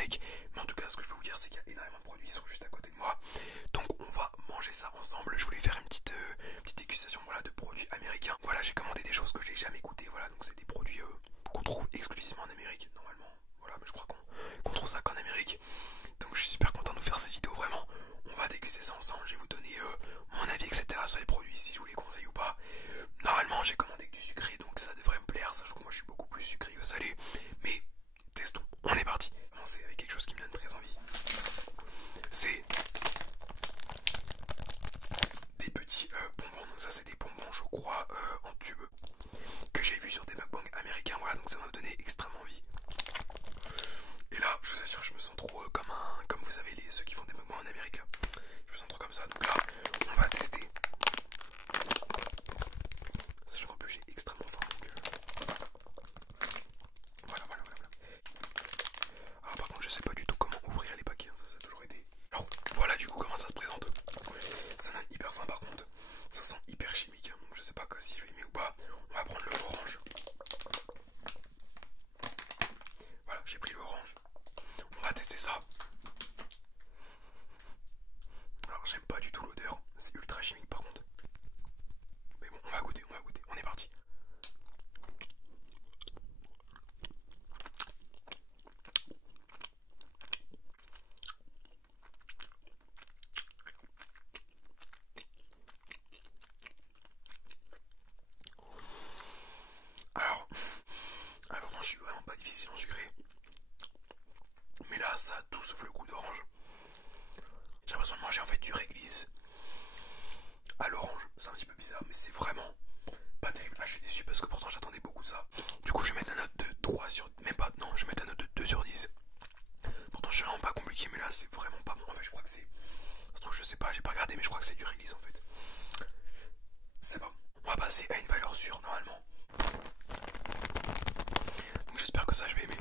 Snake. Mais en tout cas, ce que je peux vous dire, c'est qu'il y a énormément de produits, ils sont juste à côté de moi. Donc on va manger ça ensemble. Je voulais faire une petite dégustation, voilà, de produits américains. Voilà, j'ai commandé des choses que j'ai jamais goûtées, voilà, donc c'est des produits qu'on trouve exclusivement en Amérique, normalement. Voilà, mais je crois qu'on trouve ça qu'en Amérique. Donc je suis super content de vous faire cette vidéo, vraiment. On va déguster ça ensemble, je vais vous donner mon avis, etc. sur les produits, si je vous les conseille ou pas. Normalement, j'ai commandé que du sucré, donc ça devrait me plaire, sachant que moi je suis beaucoup plus sucré que salé. Mais testons, on est parti. On va commencer avec quelque chose qui me donne très envie. C'est des petits bonbons, donc ça c'est des bonbons, je crois, en tube, que j'ai vu sur des mukbangs américains, voilà, donc ça m'a donné extrêmement envie. Et là, je vous assure, je me sens trop comme vous savez, ceux qui font des mukbangs en Amérique, là. Je me sens trop comme ça, donc là, on va tester. Sachant qu'en plus j'ai extrêmement faim, donc voilà. Alors par contre, je sais pas du tout comment ouvrir les paquets, hein, ça a toujours été. Alors voilà du coup comment ça se présente. Ça donne hyper faim par contre, ça sent hyper chimique, hein, donc je sais pas si je vais aimer ou pas. On va prendre le orange. Voilà, j'ai pris l'orange. On va tester ça. Alors j'aime pas du tout l'odeur, c'est ultra chimique par contre. Mais bon, on va goûter, on est parti. Alors non, je suis vraiment pas difficile en sucré. Mais là, ça a tout sauf le goût d'orange. J'ai l'impression de manger en fait du réglisse à l'orange. C'est un petit peu bizarre, mais c'est vraiment pas terrible. Là, je suis déçu parce que pourtant j'attendais beaucoup de ça. Du coup, je vais mettre la note de 3 sur... Même pas, non, je vais mettre la note de 2 sur 10. Pourtant, je suis vraiment pas compliqué, mais là, c'est vraiment pas bon. En fait, je crois que c'est... Je sais pas, j'ai pas regardé, mais je crois que c'est du réglisse en fait. C'est bon. On va passer à une valeur sûre normalement. Donc j'espère que ça je vais aimer.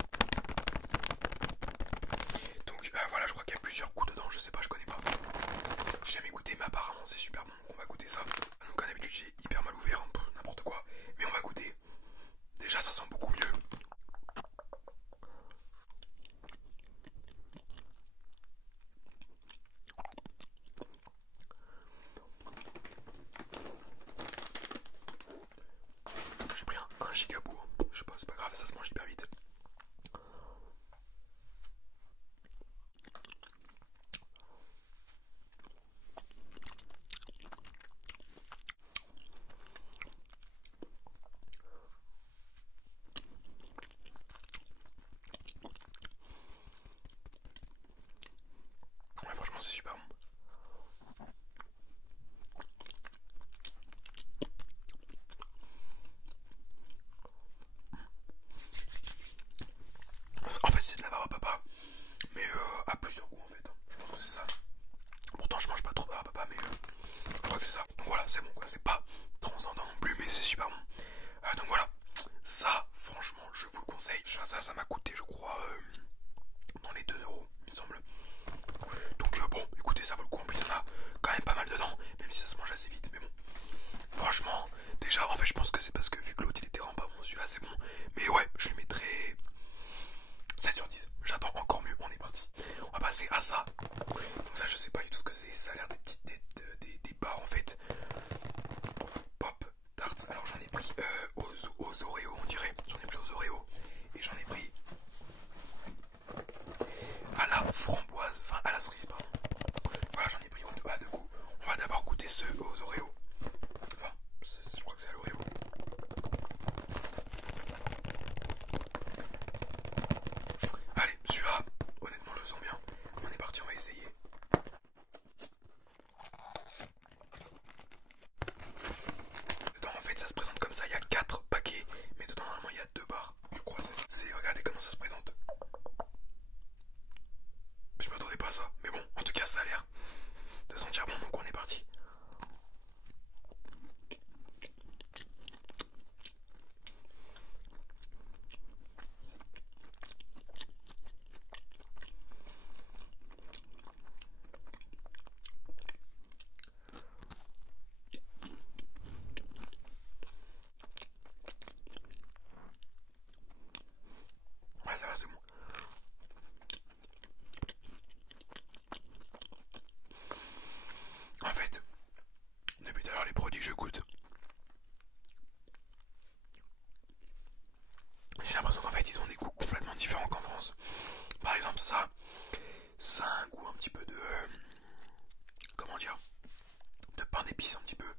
Donc voilà, je crois qu'il y a plusieurs goûts dedans, je sais pas, je connais pas. J'ai jamais goûté, mais apparemment c'est super bon, donc on va goûter ça. Donc à d'habitude j'ai hyper mal ouvert, n'importe quoi. Mais on va goûter. Déjà ça sent beaucoup mieux. J'ai pris un gigabou, hein. Je sais pas, c'est pas grave, ça se mange hyper vite. Ouais, franchement c'est super bon. En fait c'est de la barbe à papa, mais à plusieurs goûts en fait, hein. Je pense que c'est ça. Pourtant je mange pas trop de barbe à papa, mais je crois que c'est ça. Donc voilà, c'est bon quoi, c'est pas transcendant non plus, mais c'est super bon. Donc voilà, ça franchement je vous le conseille. Ça m'a coûté je crois dans les 2 €, il me semble. Donc bon, écoutez, ça vaut le coup. En plus, il y en a quand même pas mal dedans, même si ça se mange assez vite. Mais bon, franchement, déjà, en fait, je pense que c'est parce que vu que l'autre il était vraiment pas bon, celui-là c'est bon. Mais ouais, je lui mettrais 7 sur 10. J'attends encore mieux, on est parti. On va passer à ça. Donc, ça, je sais pas du tout ce que c'est. Ça a l'air des petites des barres en fait. Pop tarts. Alors, j'en ai pris aux Oreo, on dirait. J'en ai pris aux Oreo. Et j'en ai pris à la framboise, enfin à la cerise pardon. Voilà, j'en ai pris à deux goûts. On va d'abord goûter ceux aux Oreo. Enfin, je crois que c'est à l'Oreo. Allez, celui-là, honnêtement je le sens bien. On est parti, on va essayer. Dedans en fait ça se présente comme ça, il y a 4 paquets. Mais dedans normalement il y a 2 barres. Je crois, c'est regardez comment ça se présente. Je m'attendais pas à ça, mais bon, en tout cas ça a l'air de sentir bon, donc on est parti. Ouais, ça va, c'est bon. sens. Par exemple ça a un goût un petit peu de... comment dire, de pain d'épices un petit peu.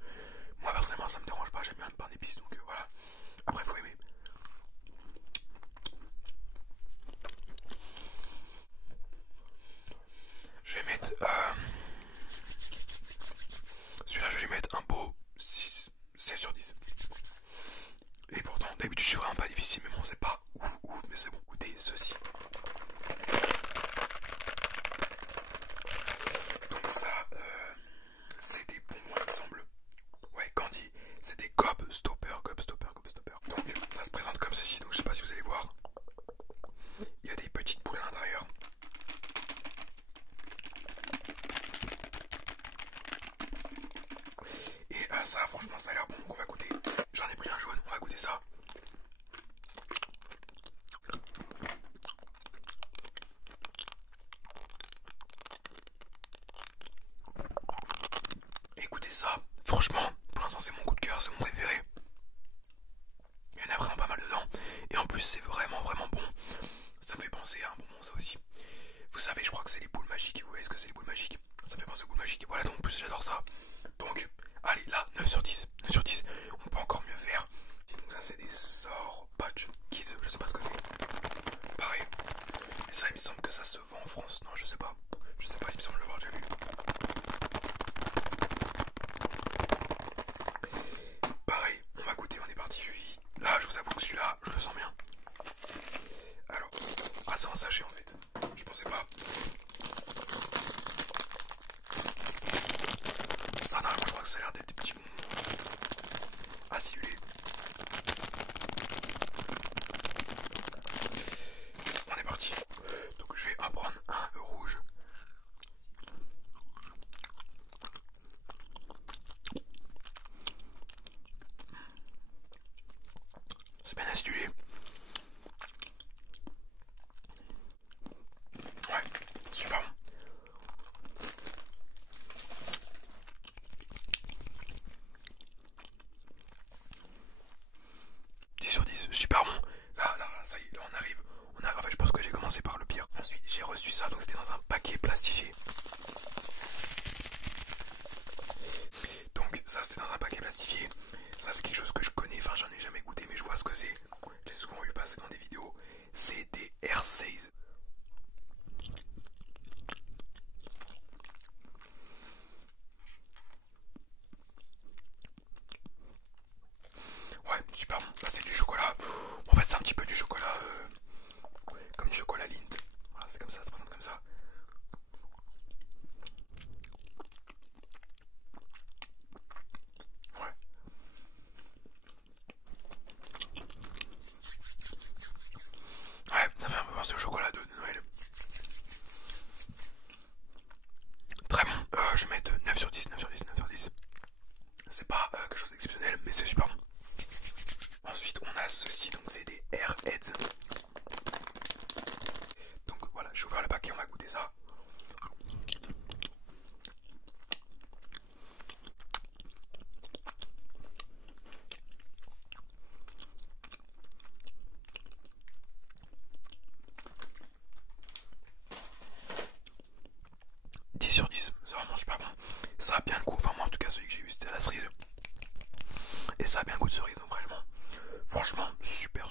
Moi personnellement ça me dérange pas, j'aime bien le pain d'épices, donc voilà. Après faut aimer. Je vais mettre... celui-là je vais lui mettre un beau 7 sur 10. Et pourtant d'habitude je suis vraiment pas difficile, mais bon c'est pas ouf, mais c'est bon. Écoutez ceci. Donc ça, c'est des bonbons il me semble. Ouais, Candy, c'est des Gob Stopper. Donc ça se présente comme ceci, donc je sais pas si vous allez voir. Il y a des petites boules à l'intérieur. Et ça franchement ça a l'air bon, donc on va goûter. J'en ai pris un jaune, on va goûter ça. Écoutez ça, franchement, pour l'instant c'est mon coup de cœur, c'est mon préféré. Il y en a vraiment pas mal dedans. Et en plus c'est vraiment bon. Ça me fait penser à un bonbon ça aussi. Vous savez, je crois que c'est les boules magiques. Vous voyez ce que c'est les boules magiques? Ça fait penser aux boules magiques. Voilà, donc en plus j'adore ça. Donc, allez, là, 9 sur 10. 9 sur 10. On peut encore mieux faire. Donc ça c'est des Sour Patch Kids. Je sais pas ce que c'est. Pareil. Et ça il me semble que ça se vend en France. Non, je sais pas. Je sais pas, il me semble l'avoir déjà vu. Pareil, on va goûter, on est parti. Là, je vous avoue que celui-là, je le sens bien. Alors, c'est un sachet en fait. Je pensais pas. Ça, normalement, je crois que ça a l'air d'être des petits bonbons acidulés. On est parti. Donc, je vais en prendre un rouge. C'est bien acidulé. Ouais, super bon. Sur 10, super bon. Là, ça y est, là on arrive. En fait, je pense que j'ai commencé par le pire. Ensuite, j'ai reçu ça, donc c'était dans un paquet plastifié. Donc, ça c'était dans un paquet plastifié. Ça, c'est quelque chose que je connais. Enfin, j'en ai jamais goûté, mais je vois ce que c'est. J'ai souvent vu passer dans des vidéos. C'est des Hershey's. Ouais, super bon. Là, c'est du chocolat. En fait, c'est un petit peu du chocolat. Comme du chocolat Lindt. Voilà, c'est comme ça, ça se présente comme ça. Ouais. Ouais, ça fait un peu penser au chocolat de Noël. Très bon. Je vais mettre 9 sur 10, 9 sur 10, 9 sur 10. C'est pas quelque chose d'exceptionnel, mais c'est super bon. Ensuite, on a ceci, donc c'est des Airheads. Donc voilà, j'ai ouvert le paquet, on va goûter ça. Sur 10, c'est vraiment super bon. Ça a bien le goût, enfin moi en tout cas celui que j'ai eu c'était à la cerise. Et ça a bien le goût de cerise, donc franchement super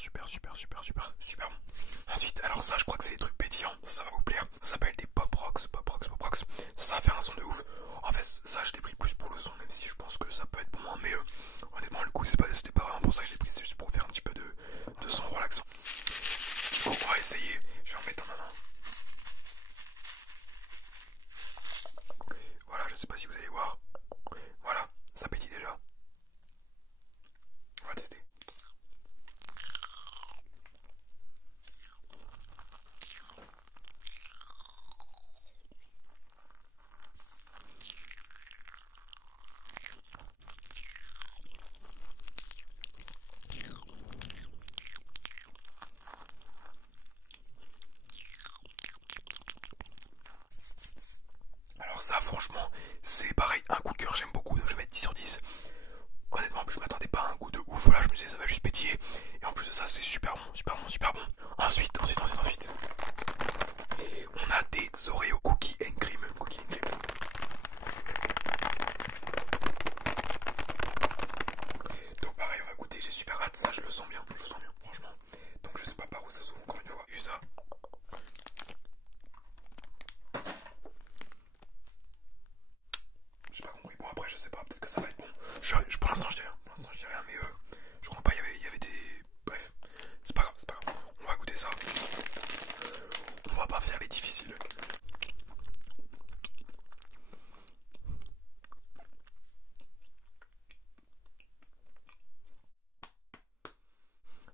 bon. Ensuite, alors ça je crois que c'est des trucs pétillants, ça va vous plaire. Ça s'appelle des Pop Rocks. Ça va faire un son de ouf. En fait ça je l'ai pris plus pour le son, même si je pense que ça peut être bon, hein, mais honnêtement le coup c'était pas vraiment pour ça que je l'ai pris, c'est juste pour faire un petit peu de son relaxant. Bon, on va essayer, je vais en mettre dans ma main. Voilà, je sais pas si vous allez voir. Voilà, ça pétille déjà. On va tester. Alors ça franchement c'est pareil, un coup de cœur, j'aime beaucoup, donc je vais mettre 10 sur 10. Honnêtement je m'attendais pas à un goût de ouf, voilà, je me disais ça va juste pétiller. Et en plus de ça c'est super bon. Ensuite pas faire les difficiles.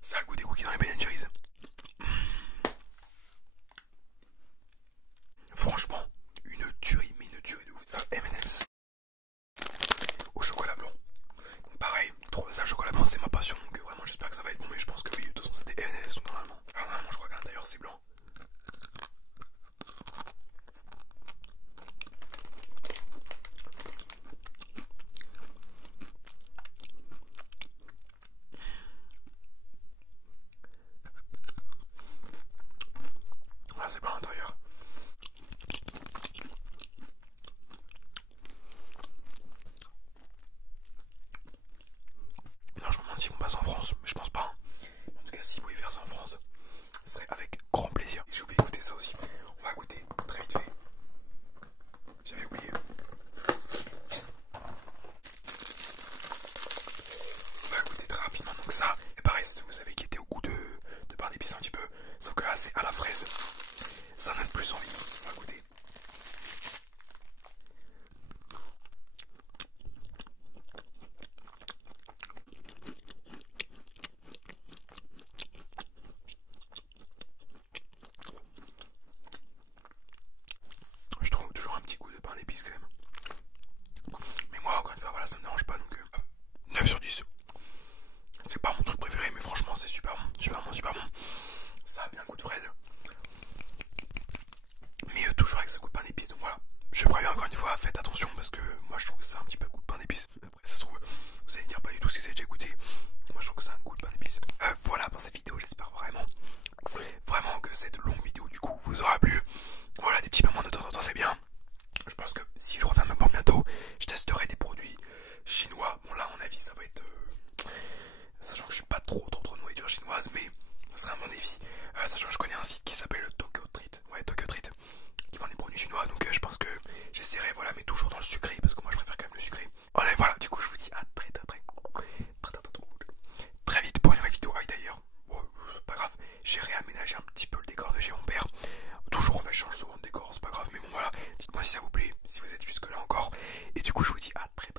Ça a le goût des cookies dans les Ben Jerry's. Franchement, une tuerie, mais une tuerie de ouf. M&M's au chocolat blanc. Donc pareil, trop ça, le chocolat blanc c'est ma passion, donc vraiment j'espère que ça va être bon, mais je pense que oui, de toute façon c'est des M&M's normalement. Alors normalement je crois qu'à l'intérieur c'est blanc. Voilà, c'est blanc à l'intérieur. Non, je me demande s'ils vont passer en France, mais je pense pas. En tout cas, si vous voulez faire ça en France, ce serait avec grand plaisir. J'ai oublié de goûter ça aussi. On va goûter très vite fait. J'avais oublié. On va goûter très rapidement. Donc ça, et pareil, si vous avez quitté au goût de pain d'épices un petit peu, sauf que là c'est à la fraise. Ça donne plus envie. On va goûter. Je trouve toujours un petit goût de pain d'épices quand même. Mais moi, encore une fois, voilà, ça me dérange pas, donc 9 sur 10. C'est pas mon truc préféré, mais franchement, c'est super bon, super bon, super bon. Ça a bien un goût de fraise. Mais toujours avec ce goût de pain d'épices, donc voilà. Je préviens encore une fois, faites attention, parce que moi je trouve que c'est un petit peu goût de pain d'épices. Après, ça se trouve, vous allez me dire pas du tout si vous avez déjà goûté. Moi je trouve que c'est un goût de pain d'épices. Voilà pour cette vidéo, j'espère vraiment que cette longue vidéo du coup vous aura plu. Voilà, des petits moments de temps en temps, c'est bien. Je pense que si je refais un mukbang bientôt, je testerai des produits chinois. Bon là, à mon avis, ça va être... sachant que je suis pas trop nourriture chinoise, mais ça serait un bon défi. Sachant que je connais un site qui s'appelle Tokyo Treat. Ouais, Tokyo Treat. Qui vend des produits chinois, donc je pense que j'essaierai, voilà, mais toujours dans le sucré, parce que moi je préfère quand même le sucré. Voilà, du coup, je vous dis à très vite pour une nouvelle vidéo. Ah, d'ailleurs, bon, pas grave, j'ai réaménagé un petit peu le décor de chez mon père. Toujours, en fait, je change souvent de décor, c'est pas grave, mais bon, voilà. Dites-moi si ça vous plaît, si vous êtes jusque là encore. Et du coup, je vous dis à très